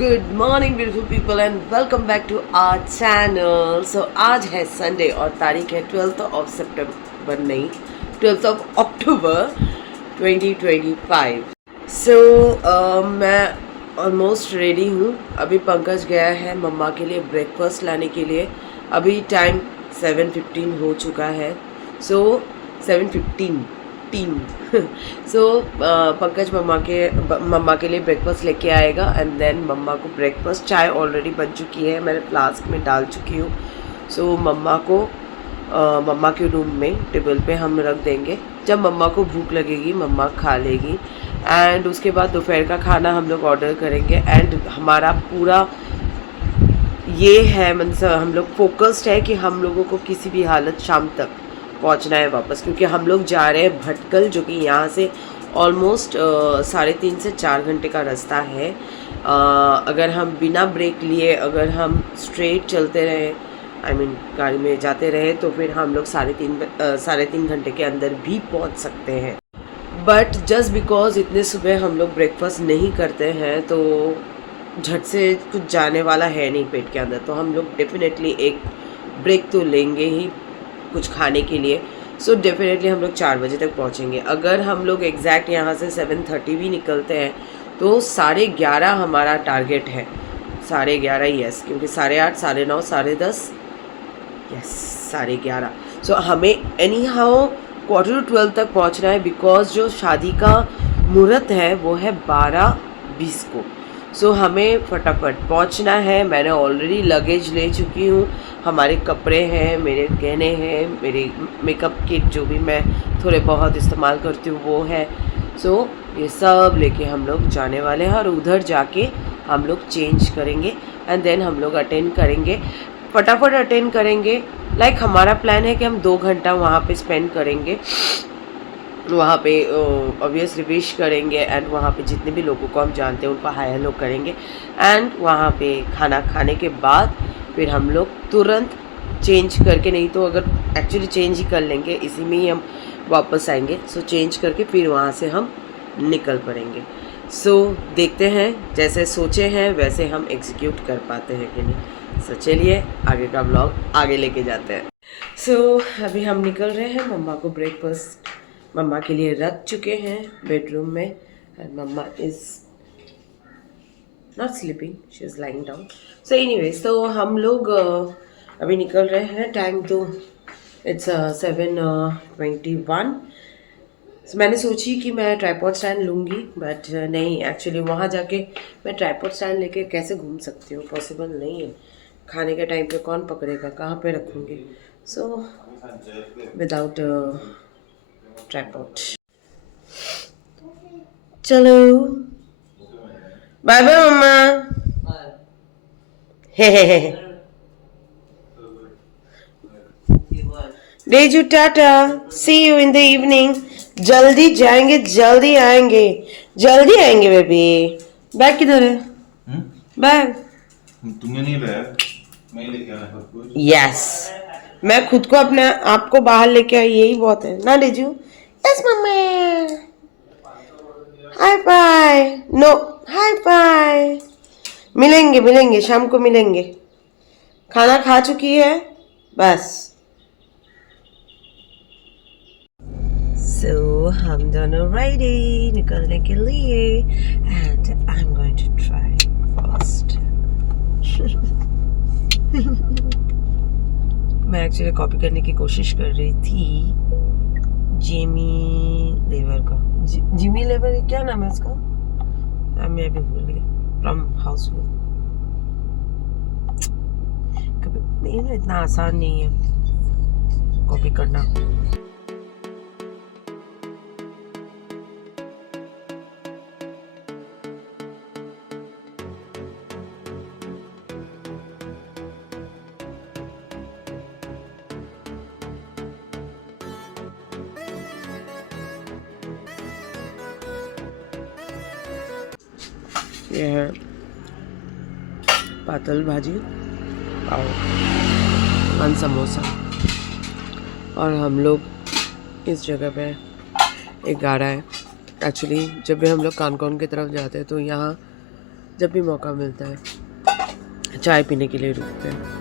Good morning beautiful people and welcome back to our channel. So आज है Sunday और तारीख है 12th ऑफ सितंबर, नहीं 12th ऑफ अक्टूबर 2025। सो मैं ऑलमोस्ट रेडी हूँ। अभी पंकज गया है मम्मा के लिए ब्रेकफास्ट लाने के लिए। अभी टाइम 7:15 हो चुका है। सो 7:15 सो पंकज मम्मा के लिए ब्रेकफास्ट लेके आएगा एंड देन मम्मा को ब्रेकफास्ट, चाय ऑलरेडी बन चुकी है, मैंने फ्लास्क में डाल चुकी हूँ। सो मम्मा को मम्मा के रूम में टेबल पे हम रख देंगे। जब मम्मा को भूख लगेगी मम्मा खा लेगी एंड उसके बाद दोपहर का खाना हम लोग ऑर्डर करेंगे। एंड हमारा पूरा ये है, मतलब हम लोग फोकस्ड है कि हम लोगों को किसी भी हालत शाम तक पहुंचना है वापस, क्योंकि हम लोग जा रहे हैं भटकल, जो कि यहाँ से ऑलमोस्ट 3.5 से 4 घंटे का रास्ता है। अगर हम बिना ब्रेक लिए अगर हम स्ट्रेट चलते रहे, गाड़ी में जाते रहे, तो फिर हम लोग 3.5 घंटे के अंदर भी पहुँच सकते हैं। बट जस्ट बिकॉज इतने सुबह हम लोग ब्रेकफास्ट नहीं करते हैं तो झट से कुछ जाने वाला है नहीं पेट के अंदर, तो हम लोग डेफिनेटली एक ब्रेक तो लेंगे ही कुछ खाने के लिए। सो डेफिनेटली हम लोग 4 बजे तक पहुंचेंगे। अगर हम लोग एग्जैक्ट यहाँ से 7:30 भी निकलते हैं तो 11:30 हमारा टारगेट है। 11:30 यस, क्योंकि 8:30, 9:30, 10:30 यस 11:30। सो हमें एनी हाउ 11:45 तक पहुँचना है, बिकॉज जो शादी का मुहूर्त है वो है 12:20 को। सो हमें फटाफट पहुंचना है। मैंने ऑलरेडी लगेज ले चुकी हूँ, हमारे कपड़े हैं, मेरे गहने हैं, मेरे मेकअप किट जो भी मैं थोड़े बहुत इस्तेमाल करती हूँ वो है। सो ये सब लेके हम लोग जाने वाले हैं और उधर जाके हम लोग चेंज करेंगे एंड देन हम लोग अटेंड करेंगे, फटाफट अटेंड करेंगे। लाइक हमारा प्लान है कि हम 2 घंटा वहाँ पे स्पेंड करेंगे, वहाँ पे ऑब्वियसली विश करेंगे एंड वहाँ पे जितने भी लोगों को हम जानते हैं उनको हाय हेलो करेंगे एंड वहाँ पे खाना खाने के बाद फिर हम लोग तुरंत चेंज करके, नहीं तो अगर एक्चुअली चेंज ही कर लेंगे, इसी में ही हम वापस आएंगे। सो चेंज करके फिर वहाँ से हम निकल पड़ेंगे। सो देखते हैं, जैसे सोचे हैं वैसे हम एग्जीक्यूट कर पाते हैं कि नहीं। सो चलिए आगे का ब्लॉग आगे लेके जाते हैं। सो अभी हम निकल रहे हैं। मम्मा को ब्रेकफास्ट मम्मा के लिए रख चुके हैं बेडरूम में and mama is not sleeping, she is lying down. So anyways, तो हम लोग अभी निकल रहे हैं। टाइम तो इट्स 7:21। सो मैंने सोची कि मैं ट्राइपॉड स्टैंड लूँगी, बट नहीं, एक्चुअली वहाँ जाके मैं ट्राइपॉड स्टैंड लेके कैसे घूम सकती हूँ, पॉसिबल नहीं है। खाने के टाइम पे कौन पकड़ेगा, कहाँ पे रखूँगी। So without tripod. चलो बाय बाय मम्मा। डेजू टाटा, see you in the evening. जल्दी जाएंगे, जल्दी आएंगे, जल्दी आएंगे बेबी। बैग किधर है? बैग तुमने नहीं लाया, मैं ही लेके आया सब कुछ। यस, मैं खुद को अपने आप को बाहर लेके आई, यही बहुत है ना डेजू। यस मम्मा, hi bye. No, hi bye. मिलेंगे मिलेंगे, शाम को मिलेंगे। खाना खा चुकी है बस। सो हम दोनों रेडी निकलने के लिए and I am going to try first. मैं एक्चुअली कॉपी करने की कोशिश कर रही थी जेमी लेवर का। जिमी लेवर, क्या नाम है उसका? मैं भी भूल गई। फ्रॉम हाउसफुल। कभी ये इतना आसान नहीं है कॉपी करना। ये है पातल भाजी और पान समोसा। और हम लोग इस जगह पे एक गाड़ा है। एक्चुअली जब भी हम लोग कानकौन की तरफ जाते हैं तो यहाँ जब भी मौका मिलता है चाय पीने के लिए रुकते हैं।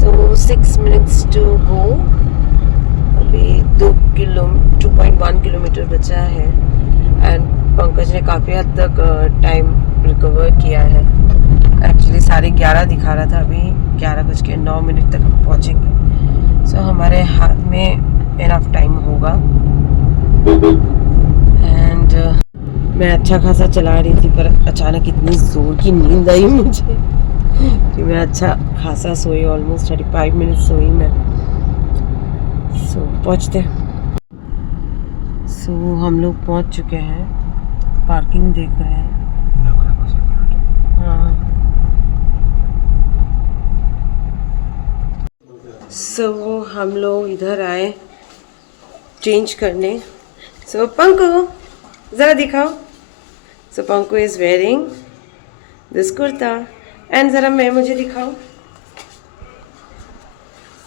So 6 minutes to go. अभी 2.1 किलोमीटर बचा है एंड पंकज ने काफ़ी हद तक टाइम रिकवर किया है। एक्चुअली 11:30 दिखा रहा था, अभी 11:09 तक हम पहुँचेंगे। सो हमारे हाथ में इनफ टाइम होगा एंड मैं अच्छा खासा चला रही थी पर अचानक इतनी ज़ोर की नींद आई मुझे कि मैं अच्छा खासा सोई, ऑलमोस्ट 35 मिनट सोई मैं। सो पहुँचते। सो हम लोग पहुँच चुके हैं, पार्किंग देख रहे हैं। हाँ सो हम लोग इधर आए चेंज करने। सो पंकु ज़रा दिखाओ। So Panku is wearing this kurta and ज़रा मैं मुझे दिखाओ।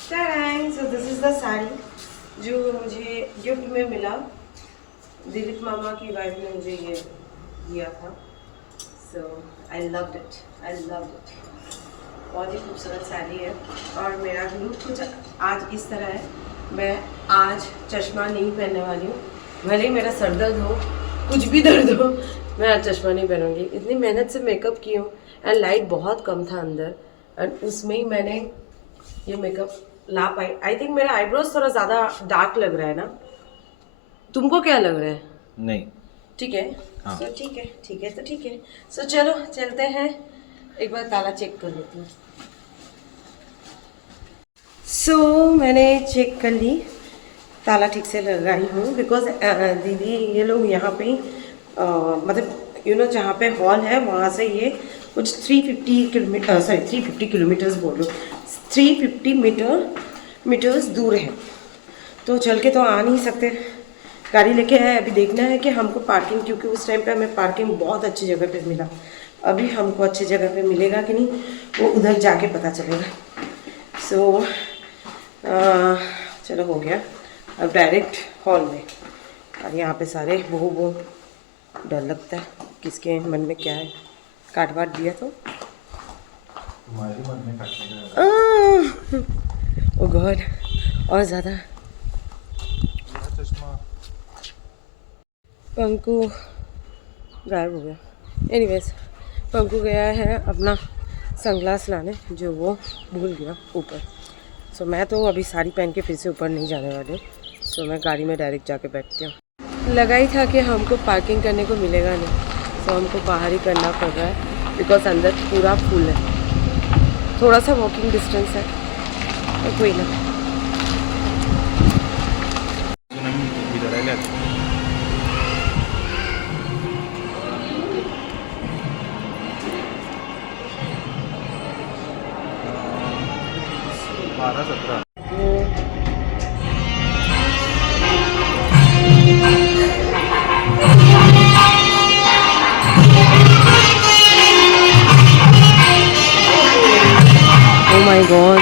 So this is the sari जो मुझे गिफ्ट में मिला। दिलीप मामा की वाइफ ने मुझे ये दिया था। So I loved it, I loved it. बहुत ही खूबसूरत साड़ी है और मेरा लुक कुछ आज इस तरह है। मैं आज चश्मा नहीं पहनने वाली हूँ, भले ही मेरा सर दर्द हो, कुछ भी दर्द हो, मैं आज चश्मा नहीं पहनूंगी। इतनी मेहनत से मेकअप की हूँ एंड लाइट बहुत कम था अंदर एंड उसमें ही मैंने ये मेकअप ला पाई। आई थिंक मेरा आईब्रोज थोड़ा ज़्यादा डार्क लग रहा है ना, तुमको क्या लग रहा है? नहीं ठीक है। हाँ। सो ठीक है, ठीक है तो ठीक है। सो चलो चलते हैं, एक बार ताला चेक कर लेती हूँ। सो मैंने चेक कर ली, ताला ठीक से लगाई हूँ बिकॉज दीदी ये लोग यहाँ पे मतलब जहाँ पे हॉल है वहाँ से ये कुछ 350 किलोमीटर 350 किलोमीटर्स बोल रहे हो, 350 मीटर्स दूर है। तो चल के तो आ नहीं सकते, गाड़ी लेके आए। अभी देखना है कि हमको पार्किंग, क्योंकि उस टाइम पे हमें पार्किंग बहुत अच्छी जगह पे मिला, अभी हमको अच्छी जगह पे मिलेगा कि नहीं वो उधर जाके पता चलेगा। सो चलो हो गया, अब डायरेक्ट हॉल में। और यहाँ पे सारे वो डर लगता है किसके मन में क्या है, काट वाट दिया तो तुम्हारे मन में काटने का ओ गॉड और ज़्यादा। चश्मा पंकु गायब हो गया। एनीवेज पंकु गया है अपना सनग्लास लाने, जो वो भूल गया ऊपर। सो मैं तो अभी साड़ी पहन के फिर से ऊपर नहीं जाने वाली हूँ। सो मैं गाड़ी में डायरेक्ट जाके बैठती हूँ। लगा ही था कि हमको पार्किंग करने को मिलेगा नहीं, सो हमको बाहर ही करना पड़ रहा है बिकॉज अंदर पूरा फुल है। थोड़ा सा वॉकिंग डिस्टेंस है तो कोई ना। Oh my god.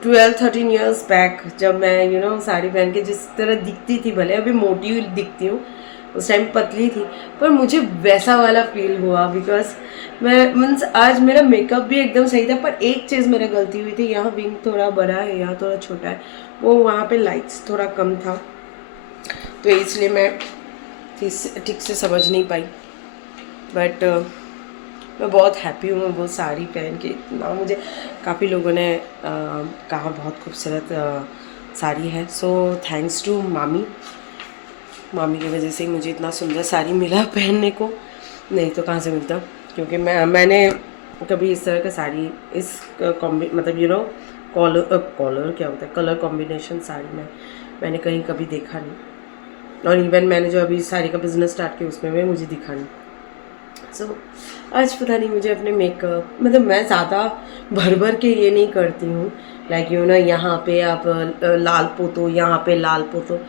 12-13 years back जब मैं साड़ी पहन के जिस तरह दिखती थी, भले अभी मोटी हुई दिखती हूँ, उस टाइम पतली थी, पर मुझे वैसा वाला फील हुआ बिकॉज मैं मीन्स आज मेरा मेकअप भी एकदम सही था, पर एक चीज़ मेरा गलती हुई थी, यहाँ विंग थोड़ा बड़ा है, यहाँ थोड़ा छोटा है, वो वहाँ पे लाइट्स थोड़ा कम था, तो इसलिए मैं ठीक से समझ नहीं पाई। बट मैं बहुत हैप्पी हूँ वो साड़ी पहन के। इतना मुझे काफ़ी लोगों ने कहा बहुत खूबसूरत साड़ी है। सो थैंक्स टू मामी की वजह से ही मुझे इतना सुंदर साड़ी मिला पहनने को, नहीं तो कहाँ से मिलता, क्योंकि मैंने कभी इस तरह का साड़ी इस मतलब कॉलर क्या होता है, कलर कॉम्बिनेशन साड़ी में मैंने कहीं कभी देखा नहीं, और इवन मैंने जो अभी साड़ी का बिज़नेस स्टार्ट किया उसमें भी मुझे दिखा नहीं। सो आज पता नहीं मुझे अपने मेकअप मतलब मैं ज़्यादा भर के ये नहीं करती हूँ, लाइक यहाँ पे आप लाल पोतो, यहाँ पे लाल पोतो,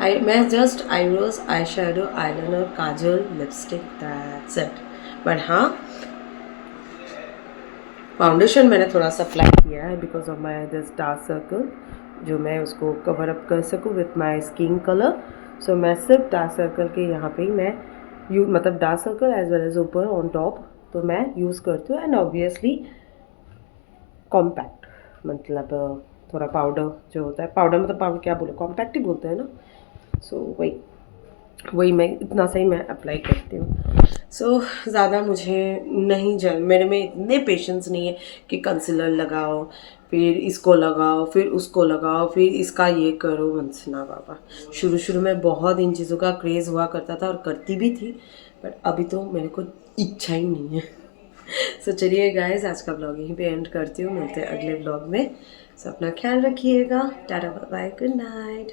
मैं just eyebrows, eye shadow, eyeliner, Kajal, lipstick, that's it. But हाँ, फाउंडेशन मैंने थोड़ा सा अप्लाई किया है because of my this dark circle, जो मैं उसको कवर अप कर सकूँ विथ माई स्किन कलर। सो मैं सिर्फ डार्क सर्कल के यहाँ पे ही मैं मतलब dark circle as well as ऊपर ऑन टॉप तो मैं यूज़ करती हूँ। एंड ऑब्वियसली कॉम्पैक्ट मतलब थोड़ा पाउडर जो होता है, पाउडर मतलब पाउडर क्या बोले, कॉम्पैक्ट ही बोलते हैं ना। सो वही मैं इतना सही मैं अप्लाई करती हूँ। सो ज़्यादा मुझे नहीं मेरे में इतने पेशेंस नहीं है कि कंसीलर लगाओ, फिर इसको लगाओ, फिर उसको लगाओ, फिर इसका ये करो, ना बाबा। शुरू में बहुत इन चीज़ों का क्रेज़ हुआ करता था और करती भी थी, बट अभी तो मेरे को इच्छा ही नहीं है। सो चलिए गाइस, आज का ब्लॉग यहीं पे एंड करती हूँ, मिलते हैं अगले ब्लॉग में। सो अपना ख्याल रखिएगा, टाटा बाय बाय, गुड नाइट।